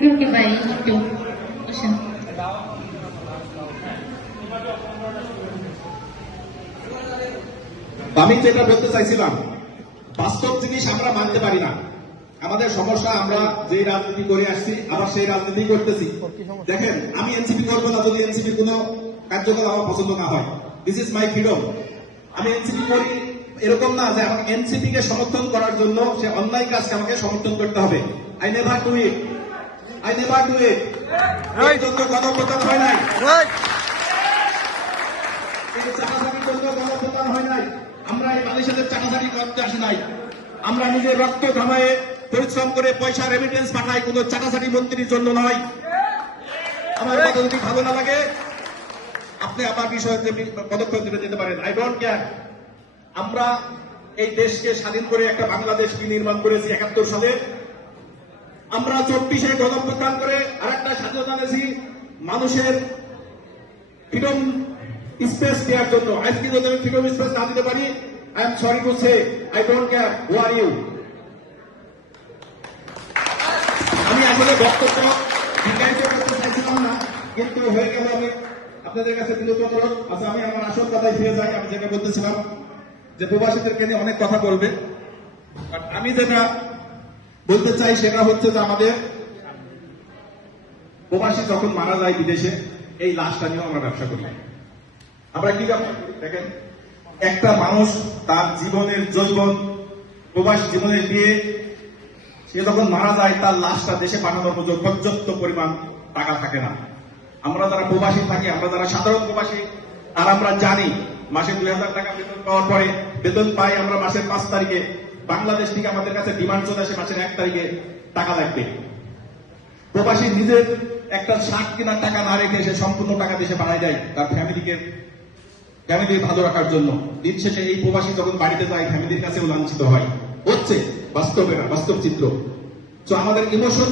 Oke, baik. Itu. Bosan. আমি যেটা বলতে চাইছিলাম, বাস্তব জিনিস আমরা মানতে পারি না। আমাদের সমস্যা, আমরা যে রাজনীতি করে আসছি আবার সেই রাজনীতি করতেছি। দেখেন, আমি এনসিপি করবো না যদি এনসিপির কোনো কার্যকলাপ আমার পছন্দ না হয়। This is my freedom. আমি এনসিপি করি এরকম না যে আমাকে এনসিপি কে সমর্থন করার জন্য সে অন্যায় কাজকে আমাকে সমর্থন করতে হবে। I never do it. I never do it. এই জন্য গণপ্রদান হয় নাই, এই চাকাচাকির জন্য গণপ্রদান হয় নাই। আমরা এই বাংলাদেশের চাকাচাকি করতে আসি নাই। আমরা নিজের রক্ত ঘামায়ে পরিশ্রম করে পয়সা রেমিটেন্স পাঠাই, কোন চাকাচাকি মন্ত্রীর জন্য নয়। আমার কথা যদি ভালো না লাগে আপনি আমার বিষয়ে পদক্ষেপ নিতে যেতে পারেন। I don't care. আমরা এই দেশকে স্বাধীন করে একটা বাংলাদেশ নির্মাণ করেছি ৭১ সালে। আমরা ৪৪-এ গণপ্রদান করে আরেকটা স্বাধীনতা এনেছি মানুষের ফ্রিডম স্পেস দেওয়ার জন্য। আজকে যদি আমি ফ্রিডম স্পেস না দিতে পারি, I am sorry to say, I don't care who are you. আমি আসলে বক্তব্য দীর্ঘায়িত করতে চাইছিলাম না, কিন্তু হয়ে গেল। আমি আপনাদের কাছে বিনীত অনুরোধ। আচ্ছা, আমি আমার আসল কথায় ফিরে যাই। আমি যেটা বলতেছিলাম যে প্রবাসীদেরকে নিয়ে অনেক কথা বলবে, বাট আমি যেটা বলতে চাই সেটা হচ্ছে যে আমাদের প্রবাসী যখন মারা যায় বিদেশে, এই লাশটা নিয়েও আমরা ব্যবসা করি। আমরা কি ব্যবসা করি দেখেন, একটা মানুষ তার জীবনের যৌবন প্রবাস জীবনে দিয়ে সে যখন মারা যায়, তার লাশটা দেশে পাঠানোর মতো পর্যাপ্ত পরিমাণ টাকা থাকে না। আমরা যারা প্রবাসী থাকি, আমরা যারা সাধারণ প্রবাসী, আর আমরা জানি মাসে ২০০০ টাকা বেতন পাওয়ার পরে বেতন পাই আমরা মাসের ৫ তারিখে। বাংলাদেশ থেকে আমাদের কাছে ডিমান্ড চলে আসে মাসের ১ তারিখে টাকা লাগবে। প্রবাসী নিজের একটা শাক কেনার টাকা না রেখে সে সম্পূর্ণ টাকা দেশে পাঠায় দেয় তার ফ্যামিলি ভালো রাখার জন্য। দিন শেষে এই প্রবাসী যখন বাড়িতে যায়, ফ্যামিলির কাছেও লাঞ্ছিত হয়। হচ্ছে বাস্তব চিত্র। তো আমাদের ইমোশন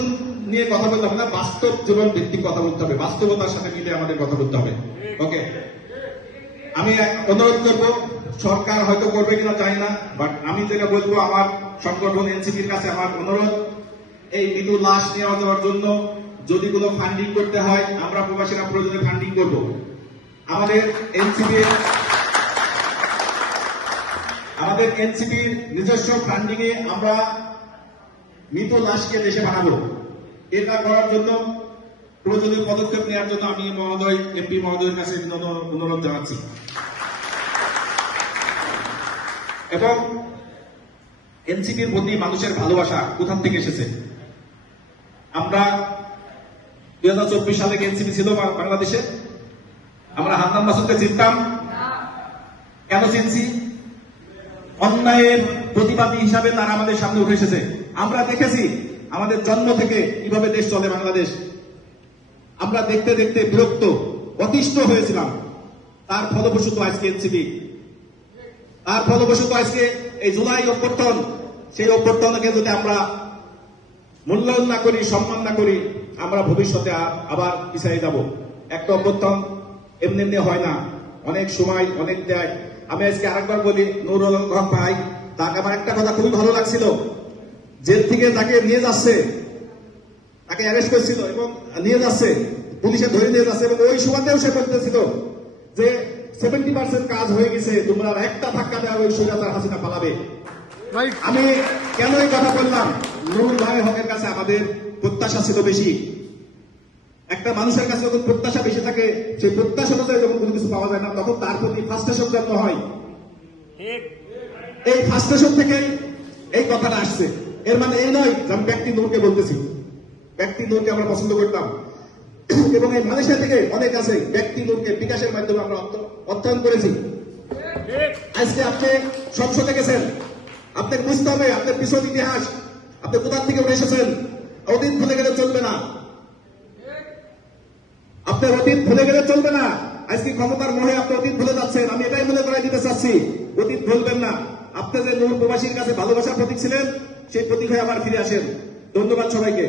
নিয়ে কথা বলতে হবে না, বাস্তব জীবন ভিত্তিক কথা বলতে হবে, বাস্তবতার সাথে মিলে আমাদের কথা বলতে হবে। ওকে, আমি অনুরোধ করব, সরকার হয়তো করবে কিনা জানি না, বাট আমি যেটা বলবো, আমার সংগঠন এনসিপির কাছে আমার অনুরোধ, এই মৃত্যু লাশ নেওয়া যাওয়ার জন্য যদি কোনো ফান্ডিং করতে হয়, আমরা প্রবাসীরা প্রয়োজনে ফান্ডিং করব। আমাদের এনসিপির নিজস্ব ফান্ডিং এ আমরা মৃত লাশকে দেশে পাঠাবো। এটা করার জন্য প্রয়োজনীয় পদক্ষেপ নেওয়ার জন্য আমি এমপি মহোদয়ের কাছে অনুরোধ জানাচ্ছি। এবং এনসিপির প্রতি মানুষের ভালোবাসা কোথা থেকে এসেছে? আমরা ২০২৪ সালে এনসিপি ছিল বাংলাদেশে। আমরা হান্নান মাসুদকে চিনতাম। কেন চিনছি? অন্যায়ের প্রতিবাদী হিসাবে তারা আমাদের সামনে উঠে এসেছে। আমরা দেখেছি আমাদের জন্ম থেকে কিভাবে দেশ চলে বাংলাদেশ। আমরা দেখতে দেখতে বিরক্ত, অতিষ্ঠ হয়েছিলাম। তার ফলপ্রসূত আজকে এনসিপি, তার ফলপ্রসূত আজকে এই জুলাই অভ্যর্থন। সেই অভ্যর্থনকে যদি আমরা মূল্যায়ন না করি, সম্মান না করি, আমরা ভবিষ্যতে আবার পিছিয়ে যাব। একটা অভ্যর্থন এমনি এমনি হয় না, অনেক সময় অনেক দেয়। আমি আজকে আরেকবার বলি, নুরুল হক ভাই, তাকে আমার একটা কথা খুবই ভালো লাগছিল। জেল থেকে তাকে নিয়ে যাচ্ছে, তাকে অ্যারেস্ট করেছিল এবং নিয়ে যাচ্ছে, পুলিশে ধরে নিয়ে যাচ্ছে, এবং ওই সময়তেও সে বলতেছিল যে 70% কাজ হয়ে গেছে, তোমরা একটা ধাক্কা দেওয়া ওই স্বৈরাচার হাসিনা পালাবে। আমি কেন এই কথা বললাম? নুরুল ভাই হকের কাছে আমাদের প্রত্যাশা ছিল বেশি। একটা মানুষের কাছে যখন প্রত্যাশা বেশি থাকে, সেই প্রত্যাশা অনুযায়ী যখন কোনো কিছু পাওয়া যায় না, তখন তার প্রতি ফ্রাস্ট্রেশন জন্ম হয়। এই ফ্রাস্ট্রেশন থেকেই এই কথাটা আসছে। এর মানে এই নয় যে আমি ব্যক্তি নূরকে বলতেছি। ব্যক্তি নূরকে আমরা পছন্দ করতাম, এবং এই মালয়েশিয়া থেকে অনেক আছে ব্যক্তি নূরকে বিকাশের মাধ্যমে আমরা অধ্যয়ন করেছি। আজকে আপনি সংসদে গেছেন, আপনাকে বুঝতে হবে আপনার পিছন ইতিহাস, আপনি কোথা থেকে উঠে এসেছেন। অতীত ভুলে গেলে চলবে না, আপনার অতীত ভুলে গেলে চলবে না। আজকে ক্ষমতার মোহে আপনি অতীত ভুলে যাচ্ছেন। আমি এটাই মনে করাই দিতে চাচ্ছি, অতীত ভুলবেন না। আপনি যে নূর প্রবাসীর কাছে ভালোবাসার প্রতীক ছিলেন, সেই প্রতীক হয়ে আবার ফিরে আসেন। ধন্যবাদ সবাইকে।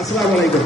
আসসালামু আলাইকুম।